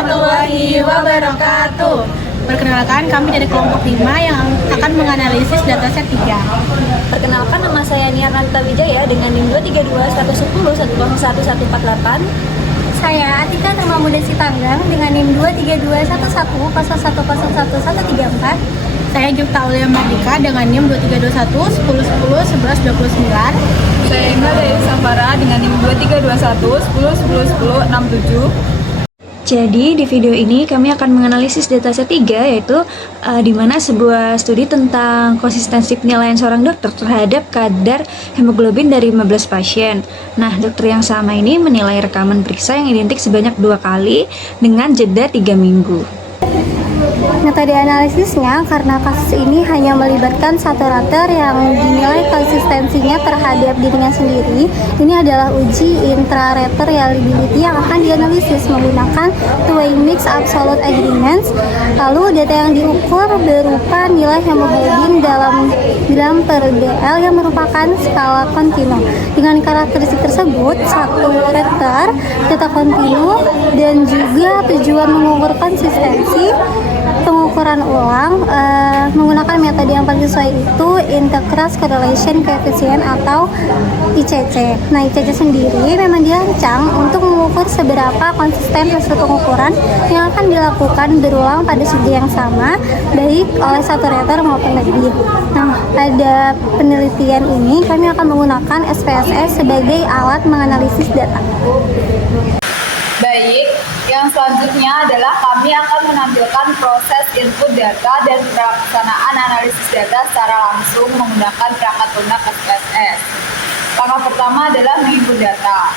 warahmatullahi wabarakatuh. Perkenalkan, kami dari kelompok 5 yang akan menganalisis dataset 3. Perkenalkan, nama saya Nia Nanta Wijaya dengan NIM 23211011148. Saya Atika Nama Muda Sitanggang dengan NIM 2321101011134. Saya Jukta Aulia Mardika dengan NIM 2321 1010 1129. Saya Indah dari Safara dengan NIM 2321 10 10 10 67. Jadi di video ini kami akan menganalisis dataset 3, yaitu di mana sebuah studi tentang konsistensi penilaian seorang dokter terhadap kadar hemoglobin dari 15 pasien. Nah, dokter yang sama ini menilai rekaman periksa yang identik sebanyak 2 kali dengan jeda 3 minggu. Metode analisisnya karena kasus ini hanya melibatkan satu rater yang dinilai konsistensinya terhadap dirinya sendiri. Ini adalah uji intra-rater reliability yang akan dianalisis menggunakan two-way mixed absolute agreements. Lalu data yang diukur berupa nilai hemoglobin dalam gram per dl yang merupakan skala kontinu. Dengan karakteristik tersebut, satu rater, data kontinu, dan juga tujuan mengukur konsistensi. Pengukuran ulang menggunakan metode yang paling sesuai itu Intercross Correlation Coefficient atau ICC. Nah, ICC sendiri memang dirancang untuk mengukur seberapa konsisten hasil pengukuran yang akan dilakukan berulang pada subjek yang sama, baik oleh satu rater maupun lebih. Nah, pada penelitian ini kami akan menggunakan SPSS sebagai alat menganalisis data. Baik, yang selanjutnya adalah kami akan menampilkan proses input data dan pelaksanaan analisis data secara langsung menggunakan perangkat lunak SPSS. Langkah pertama adalah menginput data.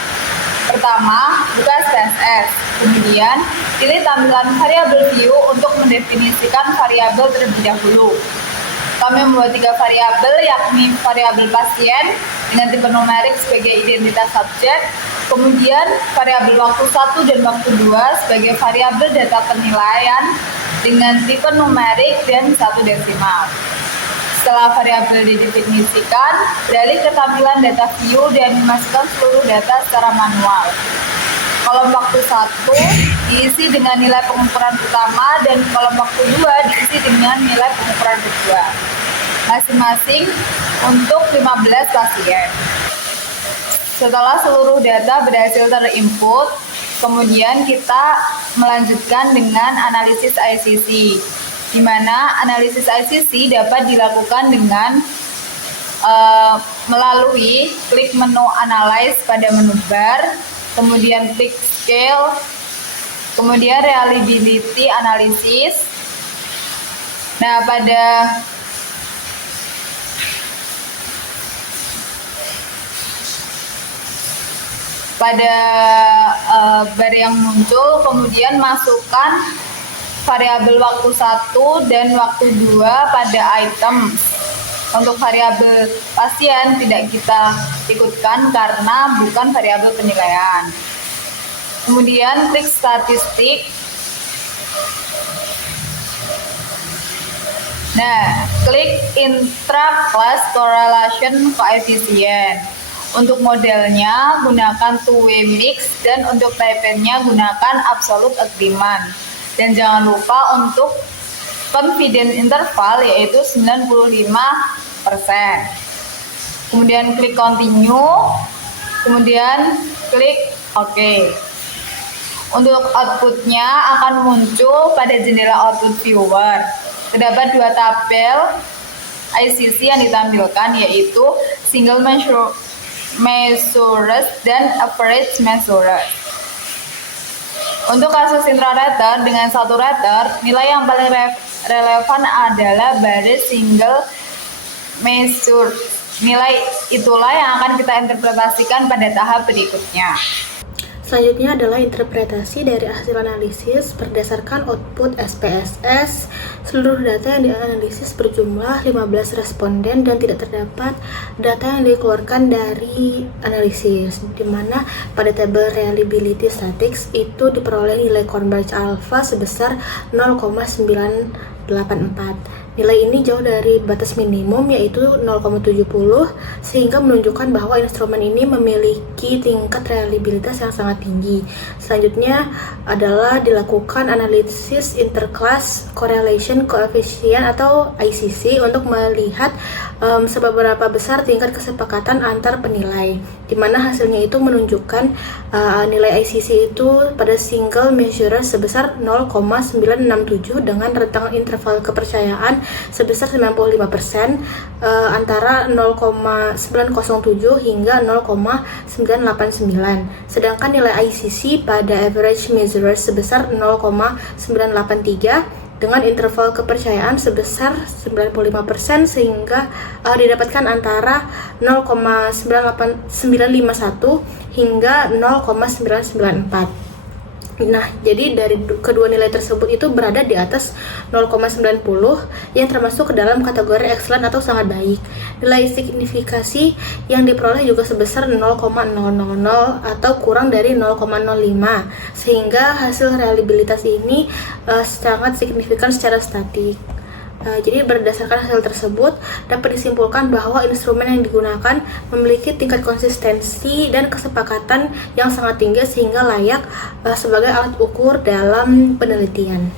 Pertama, buka SPSS. Kemudian, pilih tampilan variabel view untuk mendefinisikan variabel terlebih dahulu. Kami membuat 3 variabel, yakni variabel pasien dengan tipe numerik sebagai identitas subjek, kemudian variabel waktu 1 dan waktu 2 sebagai variabel data penilaian dengan tipe numerik dan 1 desimal. Setelah variabel didefinisikan, beralih ke tampilan data view dan memasukkan seluruh data secara manual. Kolom waktu 1 diisi dengan nilai pengukuran pertama dan kolom waktu 2 diisi dengan nilai pengukuran kedua, masing-masing untuk 15 pasien. Setelah seluruh data berhasil terinput, kemudian kita melanjutkan dengan analisis ICC, di mana analisis ICC dapat dilakukan dengan melalui klik menu Analyze pada menu bar, kemudian klik Scale, kemudian Reliability Analysis. Nah, pada bar yang muncul, kemudian masukkan variabel waktu 1 dan waktu 2 pada items. Untuk variabel pasien tidak kita ikutkan karena bukan variabel penilaian. Kemudian klik statistik. Nah, klik intra-class correlation coefficient. Untuk modelnya gunakan two-way mix dan untuk type-nya gunakan absolute agreement. Dan jangan lupa untuk confidence interval yaitu 95%. Kemudian klik continue, kemudian klik OK. Untuk outputnya akan muncul pada jendela output viewer. Terdapat 2 tabel ICC yang ditampilkan, yaitu single measures dan average measures. Untuk kasus intra-rater dengan satu rater, nilai yang paling relevan adalah baris single measure. Nilai itulah yang akan kita interpretasikan pada tahap berikutnya. Selanjutnya adalah interpretasi dari hasil analisis berdasarkan output SPSS. Seluruh data yang dianalisis berjumlah 15 responden dan tidak terdapat data yang dikeluarkan dari analisis, di mana pada tabel reliability statistics itu diperoleh nilai Converge alpha sebesar 0,9 Nilai ini jauh dari batas minimum yaitu 0,70 sehingga menunjukkan bahwa instrumen ini memiliki tingkat reliabilitas yang sangat tinggi. Selanjutnya adalah dilakukan analisis interclass correlation coefficient atau ICC untuk melihat seberapa besar tingkat kesepakatan antar penilai, di mana hasilnya itu menunjukkan nilai ICC itu pada single measure sebesar 0,967 dengan rentang interval kepercayaan sebesar 95% antara 0,907 hingga 0,989. Sedangkan nilai ICC pada average measure sebesar 0,983 dengan interval kepercayaan sebesar 95% sehingga didapatkan antara 0,951 hingga 0,994. Nah, jadi dari kedua nilai tersebut itu berada di atas 0,90 yang termasuk ke dalam kategori excellent atau sangat baik. Nilai signifikasi yang diperoleh juga sebesar 0,000 atau kurang dari 0,05 sehingga hasil reliabilitas ini sangat signifikan secara statik. Jadi berdasarkan hasil tersebut dapat disimpulkan bahwa instrumen yang digunakan memiliki tingkat konsistensi dan kesepakatan yang sangat tinggi sehingga layak sebagai alat ukur dalam penelitian.